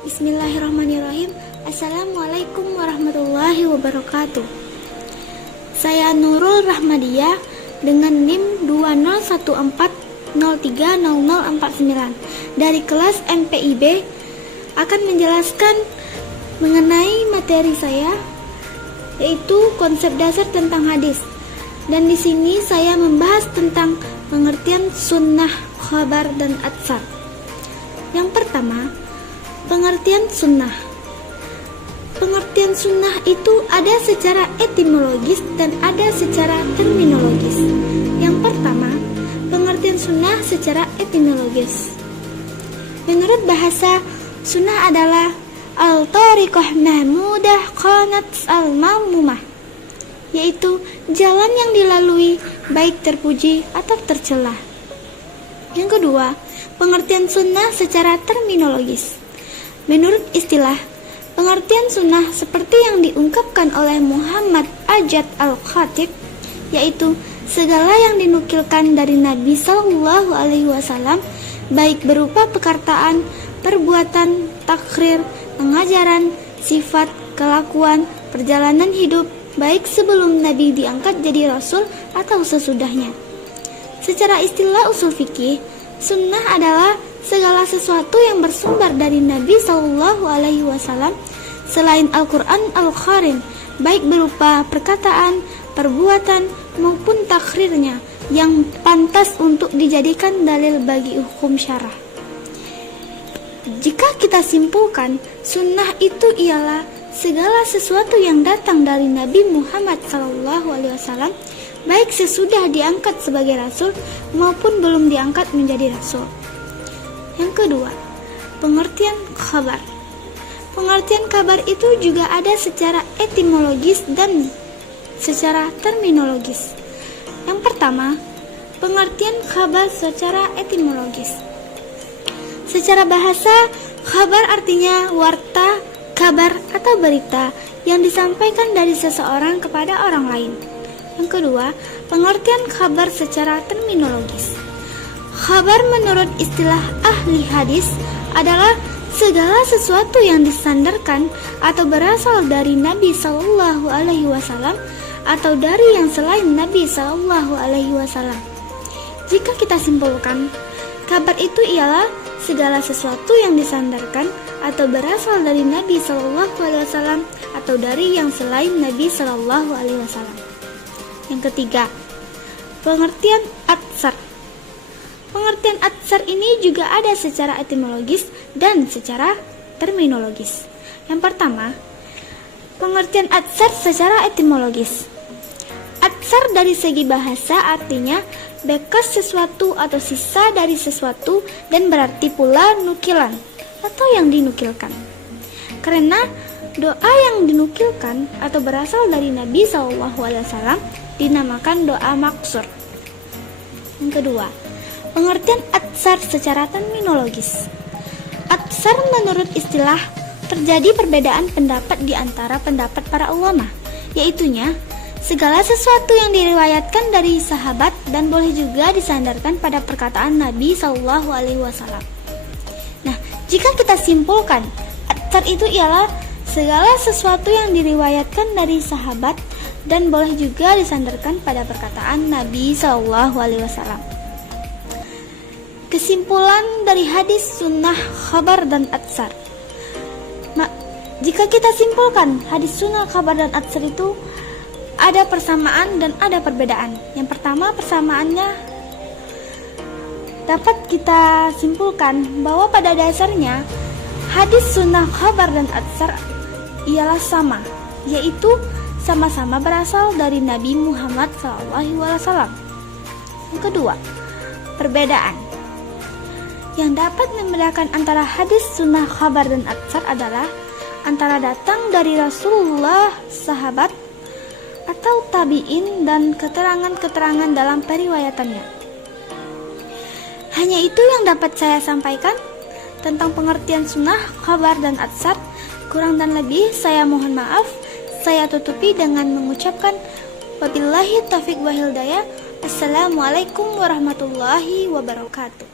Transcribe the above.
Bismillahirrahmanirrahim. Assalamualaikum warahmatullahi wabarakatuh. Saya Nurul Rahmadiyah dengan NIM 2014030049 dari kelas MPIB akan menjelaskan mengenai materi saya, yaitu konsep dasar tentang hadis. Dan di sini saya membahas tentang pengertian sunnah, khabar, dan atsar. Yang pertama, pengertian sunnah. Pengertian sunnah itu ada secara etimologis dan ada secara terminologis. Yang pertama, pengertian sunnah secara etimologis. Menurut bahasa, sunnah adalah al-tariqah mahmudah qanat al-mamumah, yaitu jalan yang dilalui baik terpuji atau tercela. Yang kedua, pengertian sunnah secara terminologis. Menurut istilah, pengertian sunnah seperti yang diungkapkan oleh Muhammad Ajat Al-Khatib, yaitu segala yang dinukilkan dari Nabi Shallallahu Alaihi Wasallam, baik berupa perkataan, perbuatan, takrir, pengajaran, sifat, kelakuan, perjalanan hidup, baik sebelum Nabi diangkat jadi Rasul atau sesudahnya. Secara istilah usul fikih, sunnah adalah segala sesuatu yang bersumber dari Nabi Shallallahu Alaihi Wasallam selain Al-Quran Al-Karim, baik berupa perkataan, perbuatan, maupun takrirnya yang pantas untuk dijadikan dalil bagi hukum syarah. Jika kita simpulkan, sunnah itu ialah segala sesuatu yang datang dari Nabi Muhammad SAW, baik sesudah diangkat sebagai Rasul maupun belum diangkat menjadi Rasul. Yang kedua, pengertian khabar. Pengertian kabar itu juga ada secara etimologis dan secara terminologis. Yang pertama, pengertian kabar secara etimologis. Secara bahasa, kabar artinya warta, kabar atau berita yang disampaikan dari seseorang kepada orang lain. Yang kedua, pengertian kabar secara terminologis. Kabar menurut istilah ahli hadis adalah segala sesuatu yang disandarkan atau berasal dari Nabi Shallallahu Alaihi Wasallam atau dari yang selain Nabi Shallallahu Alaihi Wasallam. Jika kita simpulkan, kabar itu ialah segala sesuatu yang disandarkan atau berasal dari Nabi Shallallahu Alaihi Wasallam atau dari yang selain Nabi Shallallahu Alaihi Wasallam. Yang ketiga, pengertian atsar. Pengertian atsar ini juga ada secara etimologis dan secara terminologis. Yang pertama, pengertian atsar secara etimologis. Atsar dari segi bahasa artinya bekas sesuatu atau sisa dari sesuatu dan berarti pula nukilan atau yang dinukilkan. Karena doa yang dinukilkan atau berasal dari Nabi SAW dinamakan doa maksur. Yang kedua, pengertian atsar secara terminologis. Atsar menurut istilah terjadi perbedaan pendapat di antara pendapat para ulama, yaitunya segala sesuatu yang diriwayatkan dari sahabat dan boleh juga disandarkan pada perkataan Nabi SAW. Nah, jika kita simpulkan, atsar itu ialah segala sesuatu yang diriwayatkan dari sahabat dan boleh juga disandarkan pada perkataan Nabi SAW. Kesimpulan dari hadis, sunnah, khabar, dan atsar. Jika kita simpulkan, hadis, sunnah, khabar, dan atsar itu ada persamaan dan ada perbedaan. Yang pertama, persamaannya dapat kita simpulkan bahwa pada dasarnya hadis, sunnah, khabar, dan atsar ialah sama, yaitu sama-sama berasal dari Nabi Muhammad SAW. Yang kedua, perbedaan. Yang dapat membedakan antara hadis, sunnah, khabar, dan atsar adalah antara datang dari Rasulullah, sahabat, atau tabi'in dan keterangan-keterangan dalam periwayatannya. Hanya itu yang dapat saya sampaikan tentang pengertian sunnah, khabar, dan atsar. Kurang dan lebih saya mohon maaf. Saya tutupi dengan mengucapkan Wabillahi taufiq wa hidayah. Assalamualaikum warahmatullahi wabarakatuh.